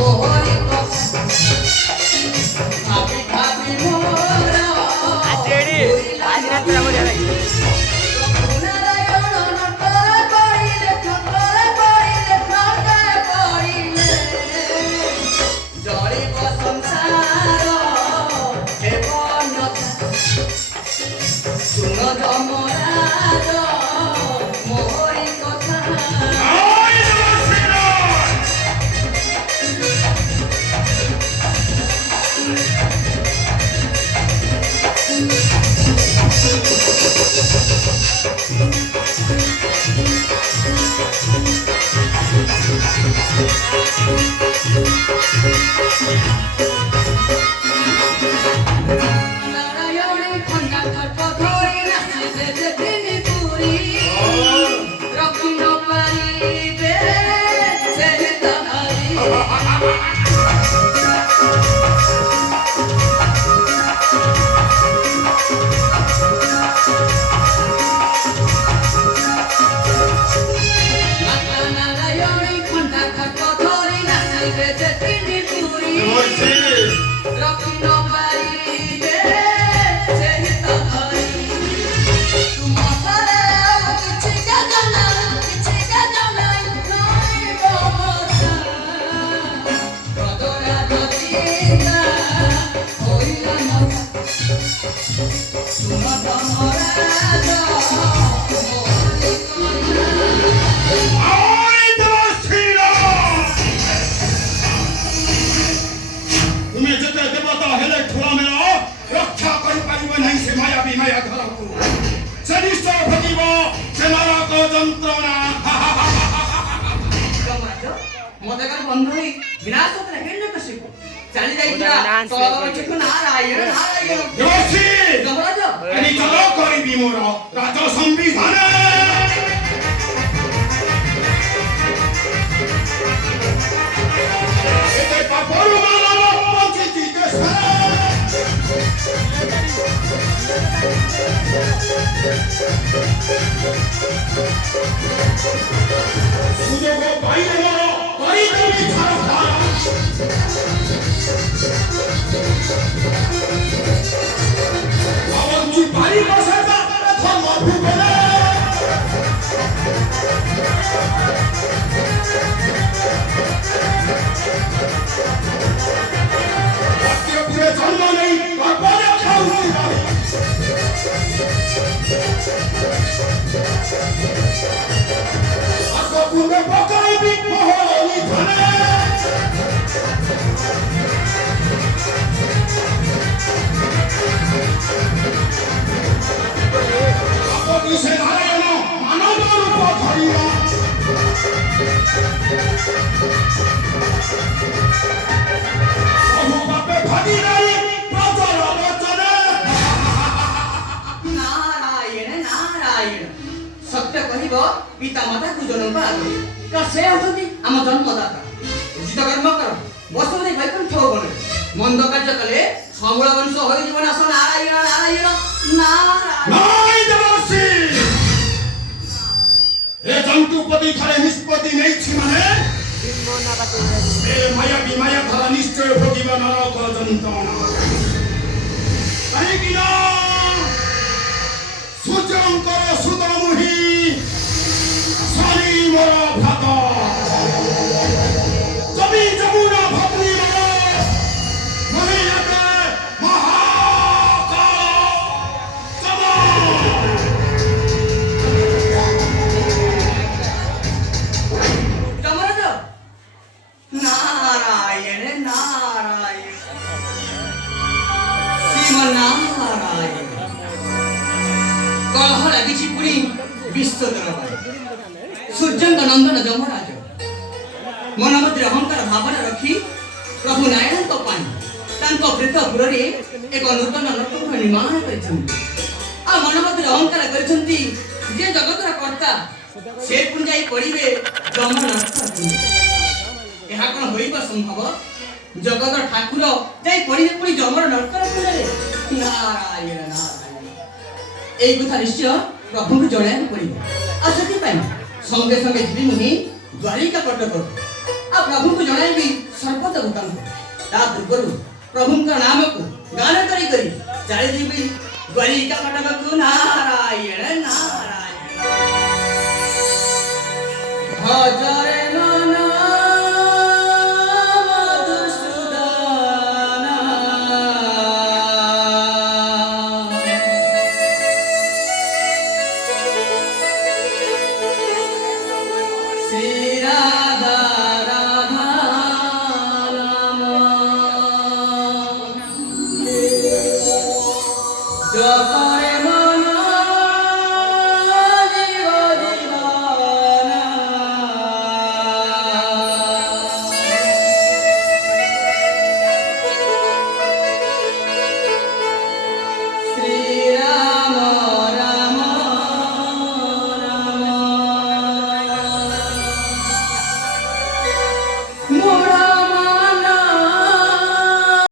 मोहरी কথা ভাবি ভাবি মোর আজেড়ি আজ রাতে বড় লাগে मोदकर बंधु ही विनाश होता है हिरण्य कशिपु चली जाइया तो चिकु नारायण नारायण योशी गमराज अनि चलो करिबी मोर राजा संविधान एते पापरु मानव पंचिति देश सुजोग पाइले मोर करि देबी छाड़ा 아버지 빨리 가셔다 더 높이거나 학교불의 전망의 막바닥 하우스다 아까 군대 바깥에 비포하니 타네 아버지 새 나라에는 만화도를 버터리라 어후 앞에 바디라이 빠져라 멋져라 नारायण नारायण सत्य कहिब पिता माता को जन्म आगे का से होती आम जन्मदाता उचित कर्म कर बसुदेव वैकुंठ बने मंद कार्य कले समूल वंश होई जीवन आस नारायण नारायण नारायण नाई देवसी ए जंतुपति थारे निष्पत्ति नहीं छी माने ए माया विमाया धरा निश्चय भोगिबा नरक जंतन काहेकि ना सूर्यंकर सुदमुहि शनि मोर भात जमी जमुना भगनी मोर महियाके महाकाल चमा गमराज नारायण नारायण श्रीमन्नारायण कलह लगी पुणी विश्व दरबार सूर्यंक नंदन जमराज मन मध्य अहंकार भावना रखी प्रभु नारायण प्रेतपुर एक नूतन नटक निर्माण कर मन मध्य अहंकार कर जगतर कर्ता से पुणी जाई पड़े जम नट यह कौन होइबा संभव जगत ठाकुर जाई पड़े पुणी जमर नटकर नारायण नारायण এই কথা নিশ্চয় প্রভুকে জଣାইବାକୁ ପଡ଼ିବ ଆଉ ସେଥିପାଇଁ ସଙ୍ଗେ ସଙ୍ଗେ ଯିବି ମୁହିଁ ଦ୍ୱାରିକା କଟକ आ प्रभु को जणाइबी सर्वत भूतांग ता पूर्व प्रभु का नाम को गान करी जाई देबी द्वारिका कटक को नारायण नारायण भजरे